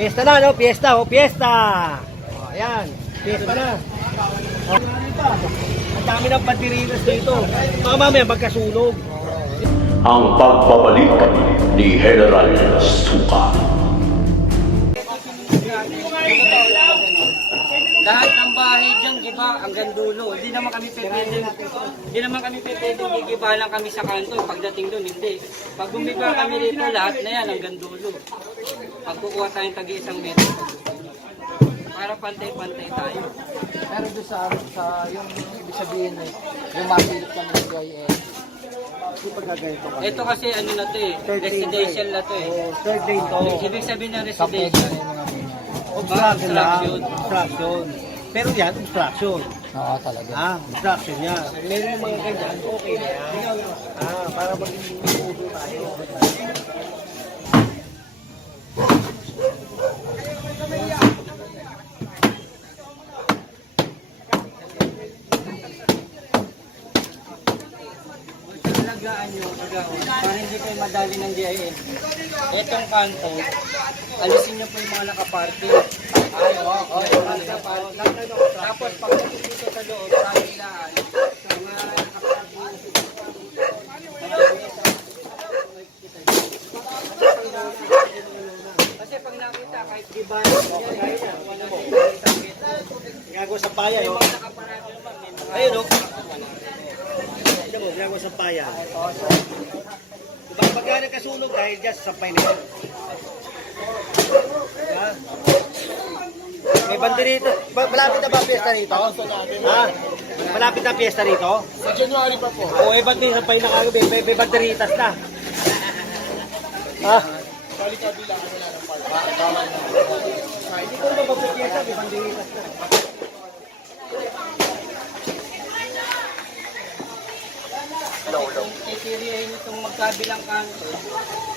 Fiesta na, no? Fiesta, oh, fiesta! Oh, ayan, fiesta na. Oh, ang dami ng banderitas dito. Baka mamaya magkasunog. Ang pagbabalik ni General Suka. Lahat ng bahay dyan, giba, hanggang dulo. Hindi naman kami pwedeng gigiba lang kami sa kanto. Pagdating doon, hindi. Pag gumiba kami dito, lahat na yan hanggang dulo. Pag kukuha tayong tagi-isang metro. Para pantay-pantay tayo. Pero doon sa yung ibig sabihin eh, yung masilip kami ng UIN. Ito kasi ano na to eh, residential na to eh. Oh, third day to. Ibig sabihin ng Kapit residential. na yung mga ganyan. Obstruction lang. Obstruction. Pero yan, obstruction. Oo, talaga. Obstruction yan. Meron yung mga ganyan, okay na yan. Para maging uso tayo. Alagaan nyo, agawan, para hindi kayo madali ng DIN. Etong kanto, alisin nyo po yung mga nakaparking. Tapos pagdating dito sa loob, sa hilaan, mga nakaparking. Kasi pag nakita, kahit di ba, Ginagawa sa paya, may no? mga nakaparking naman, may mga Ayun, no? Tignan mo, ginagawa sa paya. Diba, pagka nagkasunog dahil dyan sa sampay na yun. Diba? May banderita. Malapit na ba ang piyesta rito? Ha? Malapit na ang piyesta rito? Sa January pa po. Oo, ba't may sampay na kagabi? May banderitas na. Ha? Kabila, wala ng park. Hindi ko naman pagpipiyesta, may banderitas na. titirihin itong magkabilang kanto,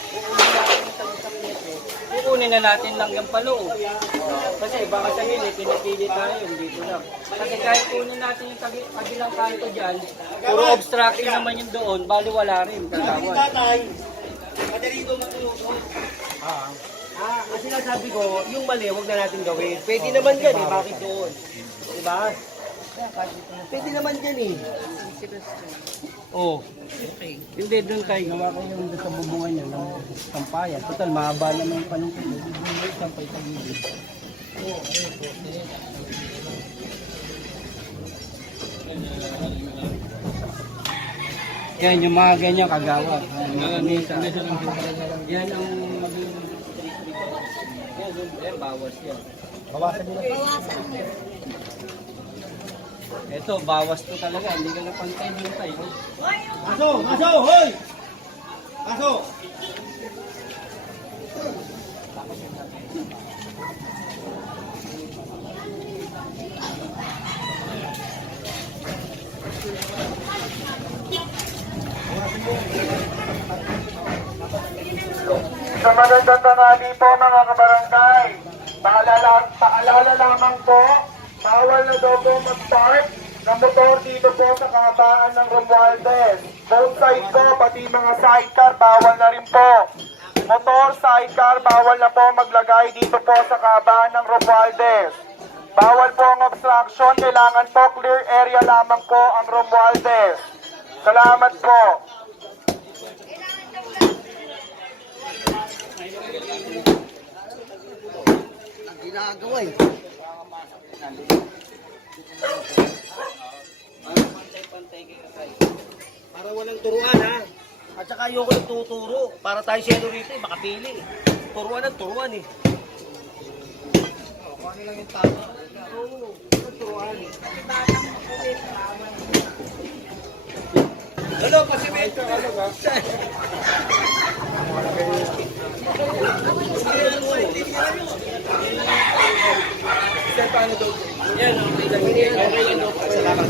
kukunin natin itong isang metro, kukunin na natin lang yung paloob. Kasi baka sabihin, pinipili tayo yung dito lang. Kasi kahit kunin natin yung kabilang kanto dyan, puro obstruction naman yung doon, bali wala rin. Kagawad. Tatay, madali ito matulog. Kasi nga sabi ko, yung mali, huwag na natin gawin. Pwede naman yan eh, bakit doon? Diba? Pwede naman yan eh. Oh. Okay. Hindi doon tayo, gawa ko yung sa bubungan niya ng sampayan. Total, mahaba naman yung panungkil. Bubungan yung sampay sa gilid. Yan, yung mga ganyan kagawa. Yan ang maging... Yan, bawas yan. Bawasan nila. Ito, bawas to talaga. Hindi ka na pantay dun tayo. Aso! Aso! Hoy! Aso! Sa magandang tanghali po mga kabarangay, paalala lamang po, bawal na daw po mag-park ng motor dito po sa kahabaan ng Romualdez. Both sides po, pati mga sidecar, bawal na rin po. Motor, sidecar, bawal na po maglagay dito po sa kahabaan ng Romualdez. Bawal po ang obstruction, kailangan po clear area lamang po ang Romualdez. Salamat po. Ginagawa eh. Para walang turuan ha. At saka ayoko nagtuturo. Para tayo sino rito eh, makapili. Turuan ang turuan eh. Ano lang yung tama? Oo, turuan. Hello, pasimento. Ano ba? Yan, salamat.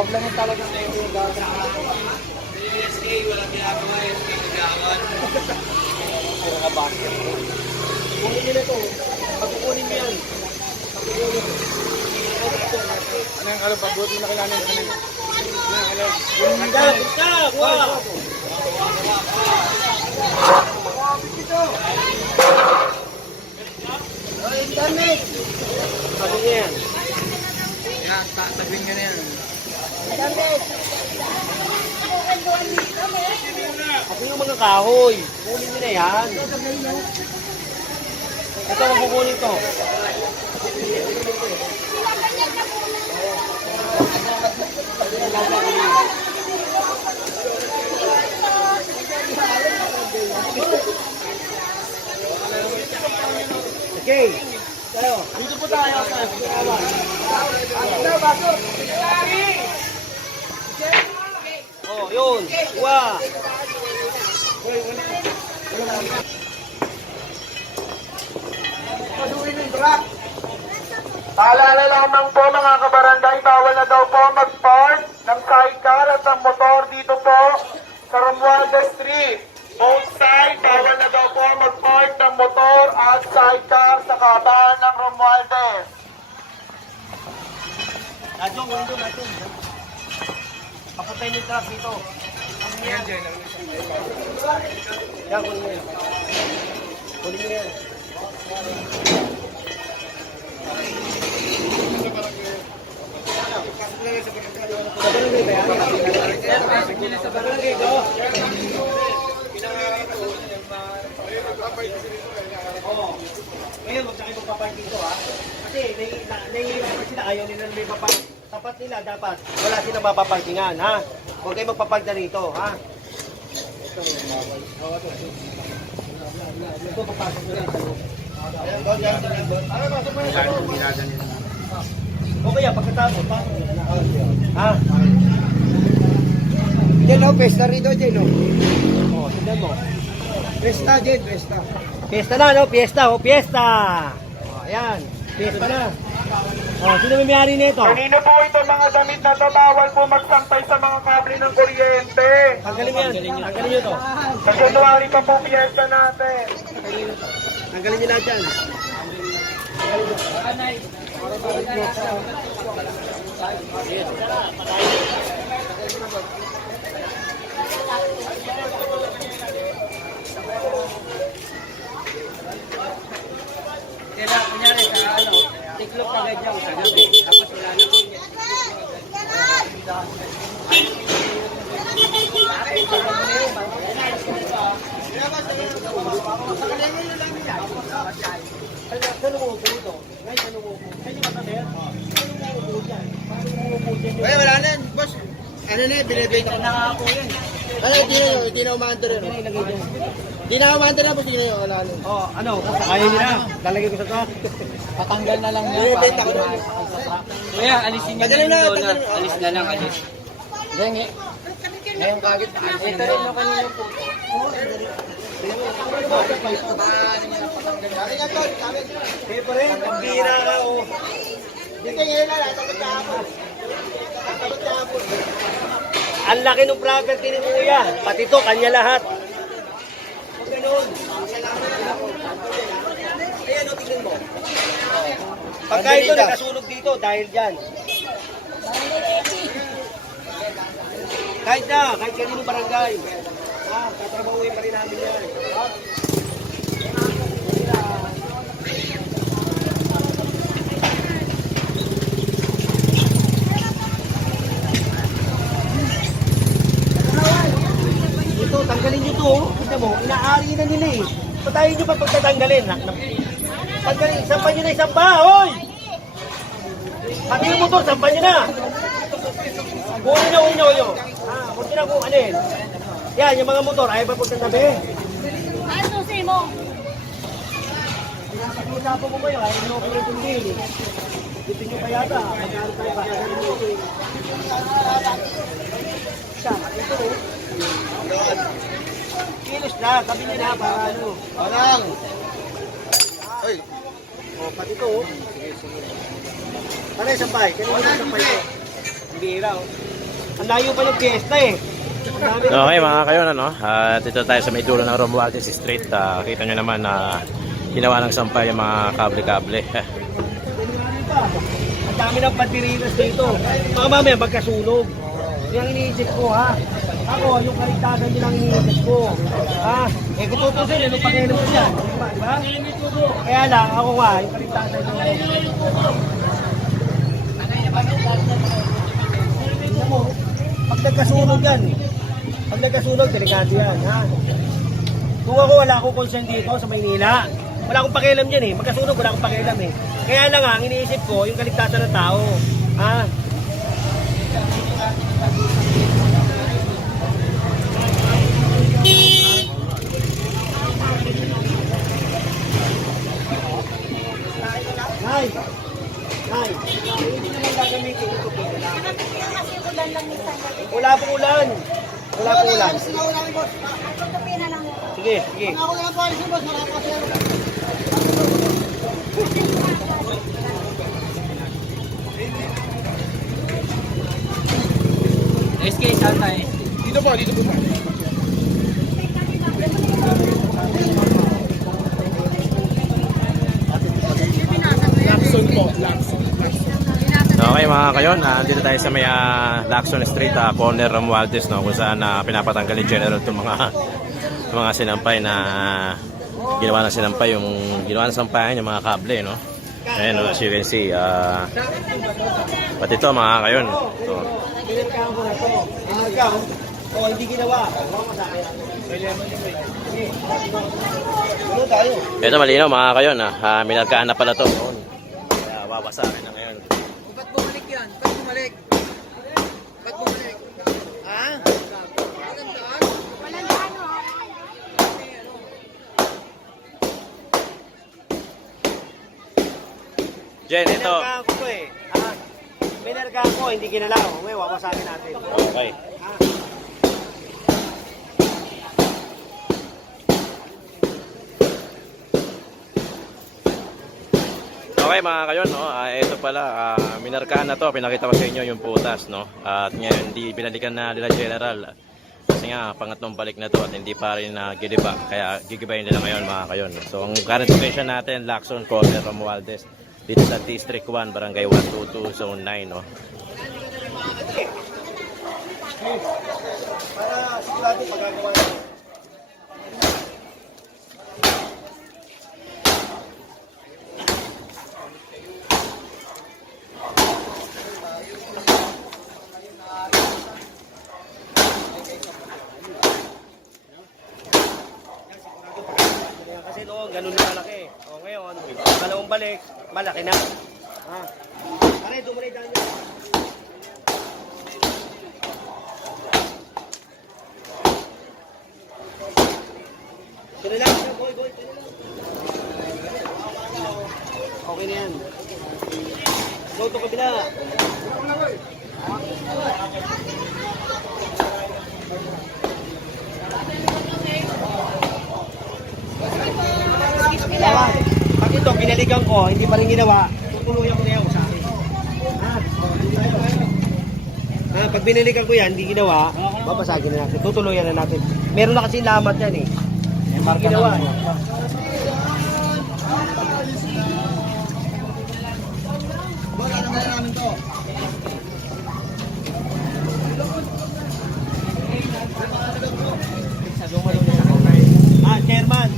Wag lang yung talagang yung gagawin. SK, walang ginagawa yung ginagawa. Kunin nyo na ito. Pagkukunin mo yan. Ano yan? Sabihin nyo na yan. Ako yung mga kahoy. Kunin nyo na yan. Ito, makukunin to. Okay. Tayo. Dito po tayo. Oh, yun. Kuha. Paalala lamang po mga kabarangay, bawal na daw po mag-park ng sidecar at ng motor dito po sa Romualdez Street. Both side, bawal na daw po mag-park ng motor at sidecar sa kahabaan ng Romualdez. Adjong, adjong. Papatayin yung truck dito. Yan, kunin mo yan. Kunin mo yan. Sa barangay ba yan? Sa barangay ko. Oo. Ngayon, huwag na kayo magpapark dito ha. Kasi nahihirapan sila, ayaw nila na may papark. Tapat nila dapat. Wala silang mapaparkingan ha. Huwag kayo magpapark na rito ha. Ito, papasok nila sa loob. O kaya pagkatapos, pasok nila na. Ha? Diyan o, pesta rito dyan o. O, tignan mo. Pesta dyan, pesta. Fiesta na, no? Fiesta, oh, fiesta! O, ayan. Fiesta na. O, sino may mayari nito? Kanino po ito mga damit na to? Bawal po magsampay sa mga kable ng kuryente. Tanggalin mo yan. Tanggalin nyo to. Sa January pa po piyesta natin. Tanggalin nyo lahat yan. Kaya kunyari sa ano, tiklop agad dyan sa gabi. Tapos wala na po. Saan umuupo ito? Ngayon, saan umuupo? Saan yung matamer? Saan yung umuupo dyan? Paano umuupo dyan? Ay, wala na yan, boss. Ano na, binibenta na nga po yan. Ay, hindi na umaandar yun. Ilagay dyan. Hindi na umaandar na, boss. Hindi na wala na. Oh, ano? Ayaw nyo na. Lalagay ko sa truck. Patanggal na lang yan. Binibenta ko na. Kuya, alisin niyo na yung donut. Alis na lang, alis. Dengi. Ngayon kagit. Ito rin yung kanina po. Kaya pa rin, ang bira ka, oh. Dito ngayon na, takot ka ako. Takot ka ako. Ang laki ng property ni Kuya. Pati to, kanya lahat. Huwag ganun. Ayan, o, tingnan mo. Pagka ito, nakasunog dito dahil dyan. Kahit kaninong barangay. Tatrabahuin pa rin namin yan. Ito, tanggalin nyo to. Kita mo, inaari na nila eh. Patayin nyo pa pagtatanggalin. Tanggalin, sampan nyo na isang pa, hoy! Pati yung motor, sampan nyo na. Kunin na unyo. Huwag nyo na kung anin. Yan, yung mga motor, ayaw ba po sa tabi? Ano susi mo? Pinapag-usapan mo kayo, ayaw nyo kayo tumili. Dito nyo kaya ta, magkano tayo ba? Siya, ito. Kilos na, sabi nyo na, para ano. Parang. Ay. O, pati ito. Para isang bay, kanina yung isang bay ito. Ang bihira, oh. Ang layo pa ng piyesta eh. Okay mga kayon, ano? At ito tayo sa may dulo ng Romualdez Street. Kita nyo naman na ginawa ng sampay yung mga kable-kable. dami ng patirinas dito. Baka mamaya magkasunog. Yan ang iniisip ko, ha? Ako, yung kaligtasan nyo lang iniisip ko. Ha? Eh, kung tutusin, ano pakialam ko yan? Diba? Kaya lang, ako nga, yung kaligtasan nyo. Tingnan mo, pag nagkasunog yan, pag nagkasunog, delikado yan, ha? Kung ako, wala akong concern dito sa Maynila. Wala akong pakialam dyan eh. Magkasunog, wala akong pakialam eh. Kaya lang ang iniisip ko, yung kaligtasan ng tao. Ha? Nay! Nay! Hindi naman gagamitin ito po. Kasi ulan lang minsan gabi. Wala po ulan. Wala po ulan. Tutupi na lang. Sige, sige. Ako na lang po, alisin boss. Marami kasi. SK, saan tayo? Dito po, dito po. Lakson po, Lakson. Okay mga kayon, dito tayo sa may Lacson Street, corner Romualdez, no, kung saan pinapatanggal ni General itong mga sinampay na ginawa ng sinampay, yung ginawa ng sampayan, yung mga kable, no. Ayan, no, as you can see, pati ito mga kayon. So, Pinarkahan ko na ito. Pinarkahan. O, hindi ginawa. Huwag mo sa akin. Ano tayo? ito malinaw mga kayon, minarkahan na pala ito. Kaya wawasakin na ngayon. Ba't bumalik yan? Ba't bumalik? Ba't bumalik? Ha? Walang daan? Walang ano. Jen, ito. Pinarkahan ko eh. Pinarkahan ko, hindi ginalaw. May wawasakin natin. Okay. Okay mga kayon, no? Ito pala, minarkahan na to, pinakita ko sa inyo yung putas, no? At ngayon, hindi binalikan na nila General. Kasi nga, pangatlong balik na to at hindi pa rin gigiba. Kaya gigibayin nila ngayon mga kayon. So, ang current location natin, Lacson, corner Romualdez. Dito sa District 1, Barangay 122, Zone 9, no? Para sigurado pagkagawa natin. Kasi noon, ganun na malaki. O ngayon, dalawang balik, malaki na. Ha? Pare, dumalay daan niya. Tira lang, boy, tira lang. Okay na yan. Go to kabila. Pag ito, binalikan ko, hindi pa rin ginawa, tutuluyan ko na yan sa akin. Pag binalikan ko yan, hindi ginawa, babasagin na natin, tutuluyan na natin. Meron na kasi lamat yan eh. Hindi ginawa. Wala naman namin to.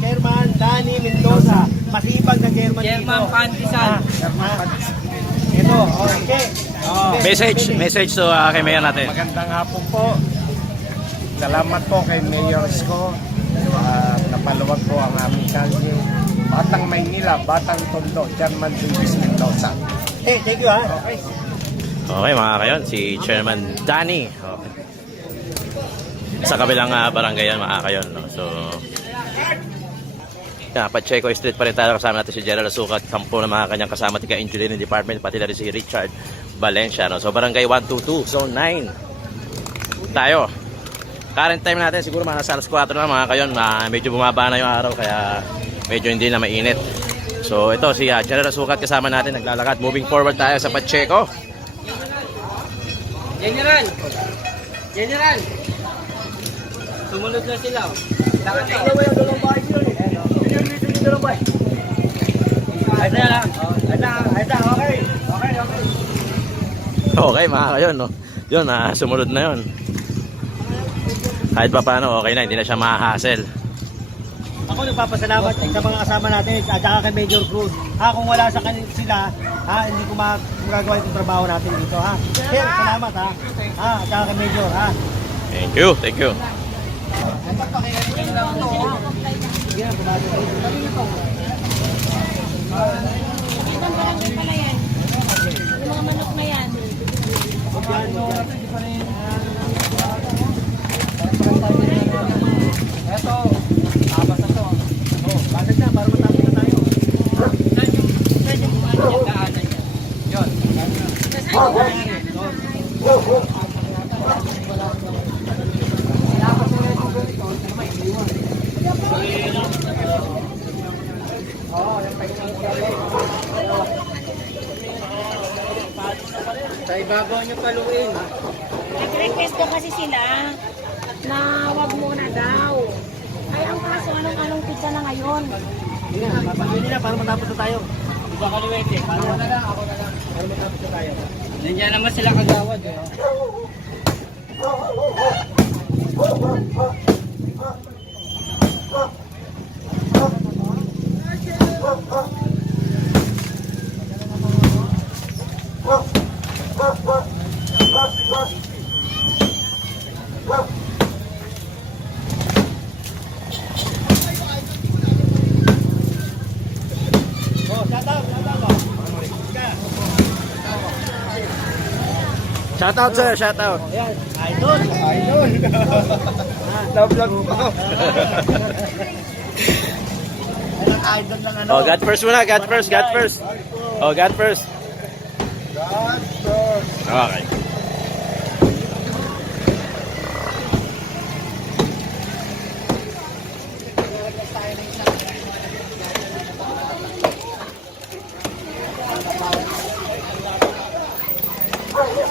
Chairman Danny Mendoza. Masipag na chairman dito. Chairman Pantisan. Ito, okay. Message to kay Mayor natin. Magandang hapon po. Salamat po kay Mayor Isko. Napaluwag po ang aming kalye. Batang Maynila, Batang Tondo, Chairman Davis Mendoza. Hey, thank you ha. Okay. Okay mga kayon, si Chairman Danny. Okay. Sa kabilang barangay yan mga kayon, no? So, Pacheco Street pa rin tayo, kasama natin si General Sukat, sampo ng mga kanyang kasama tiga Engineering Department, pati na rin si Richard Valencia, no? So Barangay 122, Zone 9 tayo. Current time natin siguro mga nasa alas 4 na mga kayon, medyo bumaba na yung araw kaya medyo hindi na mainit. So ito si General Sukat kasama natin naglalakad. Moving forward tayo sa Pacheco. General! Sumunod na sila. Lakad na. Ay, okay. Okay mga kayon, no? Yun, sumunod na yun. Kahit pa paano, okay na, hindi na siya ma-hassle. Ako nagpapasalamat sa mga kasama natin at saka kay Major Cruz. Kung wala sa kanila sila, hindi ko magagawa itong trabaho natin dito, ha. Sir, salamat, ha. At saka kay Major, ha. Thank you, thank you. Itong barangay pala yan. Yung mga manok na yan. Eto, abas na to. Bakit na, para matapos na tayo. Saan yung daanan niya? Yun. Sa ibabaw niyo paluin. Nag-request daw kasi sila na wag muna daw. Ay, ang kaso, anong pizza na ngayon? Papagawin nila para matapos na tayo. Iba kaluwete. Ako na lang. Para matapos na tayo. Nandiyan naman sila kagawad. Eh. Shout out sir, shout out. Ayan, idol. Idol. Na-vlog mo pa. Idol ng ano. Oh, God first muna, God first, God first. Oh, God first. Okay.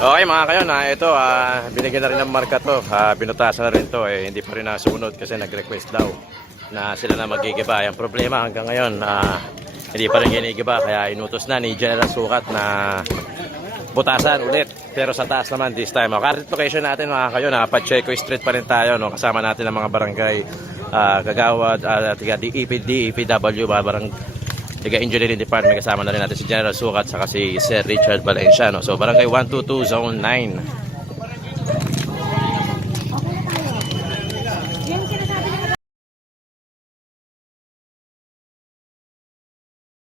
Okay mga kayo na ito, binigyan na rin ng marka to, binutasan na rin to, hindi pa rin nasumunod kasi nag-request daw na sila na magigiba. Yung problema hanggang ngayon, hindi pa rin ginigiba, kaya inutos na ni General Sukat na butasan ulit. Pero sa taas naman this time. Current location natin mga kayo, Pacheco Street pa rin tayo, no? Kasama natin ang mga barangay, Kagawad, tiga DEPW, tiga Engineering Department, kasama na rin natin si General Sukat saka si Sir Richard Valenciano. So barangay 122 Zone 9.